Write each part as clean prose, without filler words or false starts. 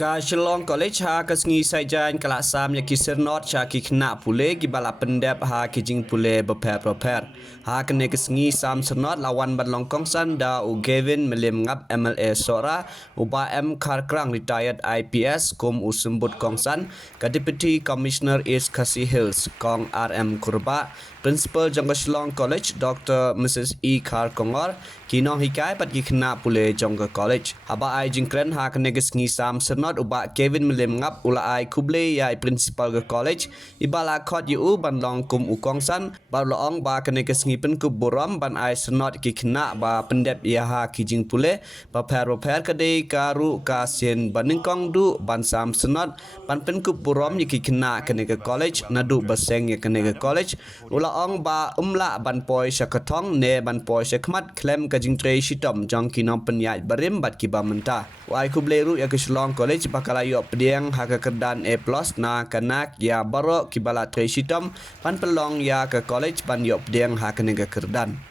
Ka Shillong College ha ka sengi sajan kelas sam ya ki Syrnod cha ki Khynnah ki bala Pyndep ha ki Jingpule Bapher ha kene ke sengi sam Syrnod lawan ban longkong san da u Gavin melim ngap MLA Sora u ba M Karkrang retired IPS kum u sembut kongsan ka Deputy Commissioner East Khasi Hills kong RM Kurba Principal Jangka Shillong College Dr. Mrs. E. Kongor kinong hikai pat ki Khynnah Jangka College haba ai jingkren ha kene ke sengi sam Syrnod uba Kevin melim ngap ula ai kuble ya principal ke college ibala khot yu ban long kum ukongsan ba loong ba kene ke sengi pen ku boram ban ai Syrnod ki Khynnah ba Pyndep ya ha ki Jingpule Bapher ka de karu ka sien baningkong du ban sam Syrnod ban pen ku boram ya ki Khynnah kene ke college nadu baseng ya kene ke college ula ong ba umla ban poi syakatong ne ban poi syakmat klem ka jingtre shitom jong kinong penyai barim bat ki ba menta wai kuble ru ya ke Shillong College bakal ayo pediang haka kerdan A+ na kanak ya baro kibala tresitom pan pelong ya ke college ban yo pediang haka nega kerdan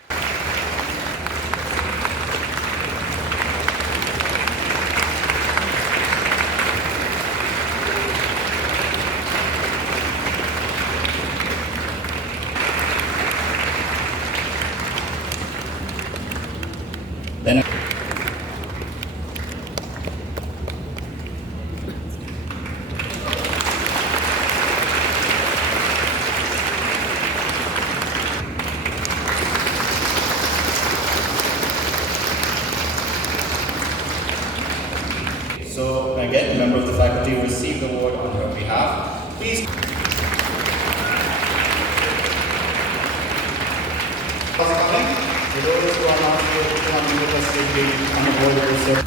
So again, a member of the faculty received the award on her behalf. Please. For those who are not here to come with us today on the board of research.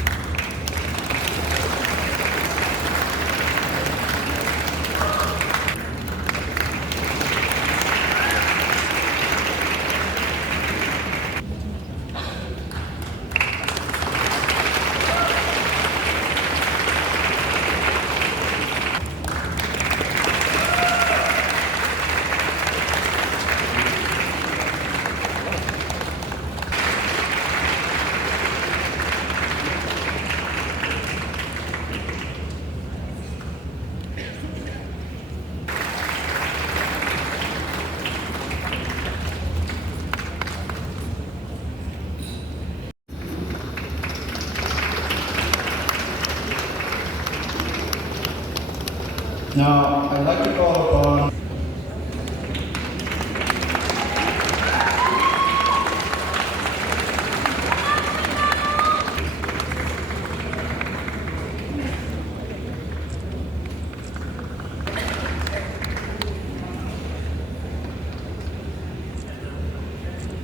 Now, I'd like to call upon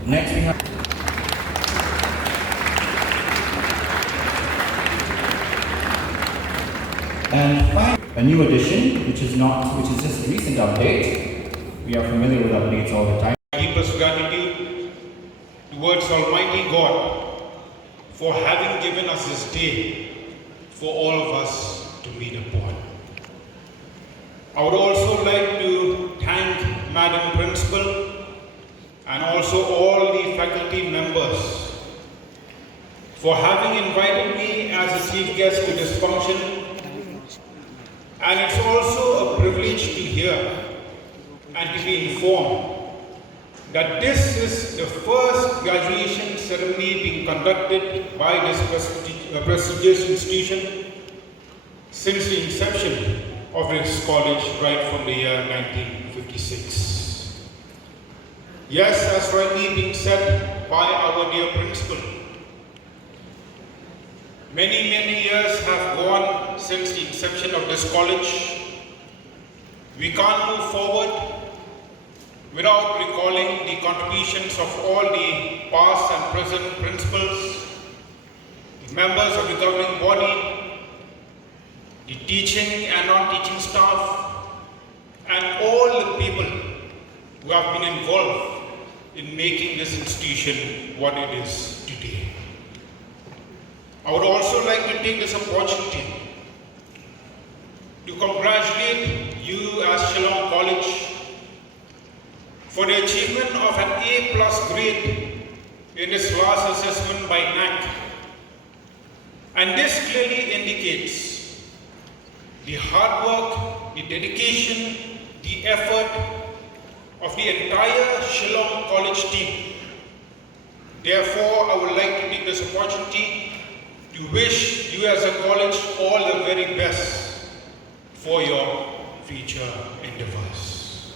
next we have and finally a new addition, which is just a recent update. We are familiar with updates all the time. Deepest gratitude towards Almighty God for having given us this day for all of us to meet upon. I would also like to thank Madam Principal and also all the faculty members for having invited me as a chief guest to this function. And it's also a privilege to hear and to be informed that this is the first graduation ceremony being conducted by this prestigious institution since the inception of this college right from the year 1956. Yes, as rightly being said by our dear principal, many years have gone since the inception of this college. We can't move forward without recalling the contributions of all the past and present principals, the members of the governing body, the teaching and non-teaching staff, and all the people who have been involved in making this institution what it is today. I would also like to take this opportunity to congratulate you as Shillong College for the achievement of an A+ grade in this last assessment by NAC. And this clearly indicates the hard work, the dedication, the effort of the entire Shillong College team. Therefore, I would like to take this opportunity to wish you as a college all the very best for your future endeavors.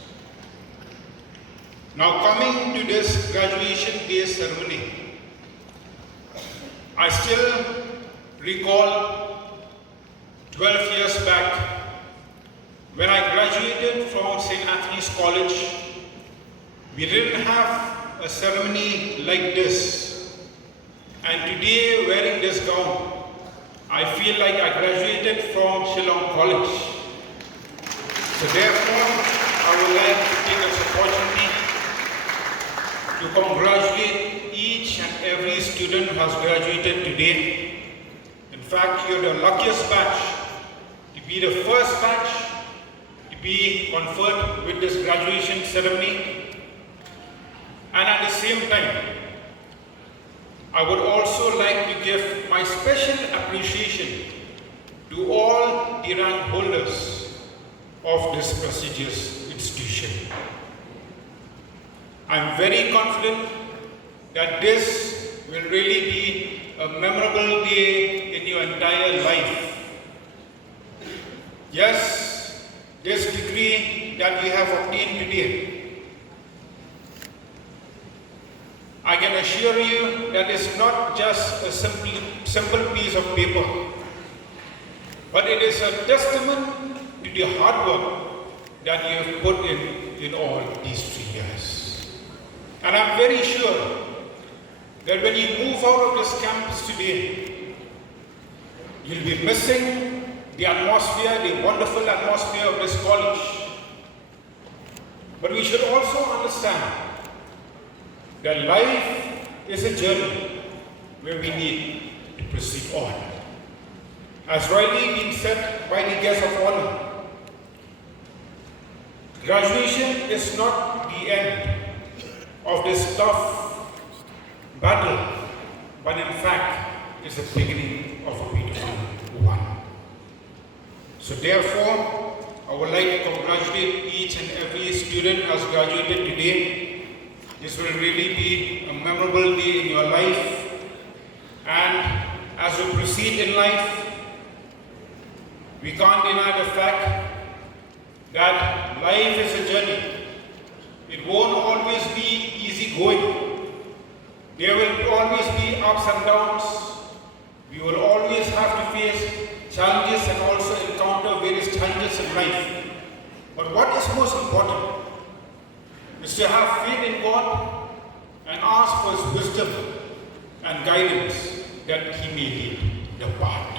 Now coming to this graduation day ceremony, I still recall 12 years back when I graduated from St. Anthony's College. We didn't have a ceremony like this, and today wearing this gown, I feel like I graduated from Shillong College. So therefore, I would like to take this opportunity to congratulate each and every student who has graduated today. In fact, you're the luckiest batch to be the first batch to be conferred with this graduation ceremony. And at the same time, I would also like to give my special appreciation to all the rank holders of this prestigious institution. I'm very confident that this will really be a memorable day in your entire life. Yes, this degree that we have obtained today, I can assure you that it's not just a simple piece of paper, but it is a testament to the hard work that you have put in all these 3 years. And I'm very sure that when you move out of this campus today, you'll be missing the atmosphere, the wonderful atmosphere of this college. But we should also understand that life is a journey where we need to proceed on. As rightly been said by the guest of honor, graduation is not the end of this tough battle, but in fact is the beginning of a beautiful one. So therefore, I would like to congratulate each and every student who has graduated today. This will really be a memorable day in your life. And as we proceed in life, we can't deny the fact that life is a journey. It won't always be easy going. There will always be ups and downs. We will always have to face challenges and also encounter various challenges in life. But what is most important is to have faith in God and ask for His wisdom and guidance that He may lead the path.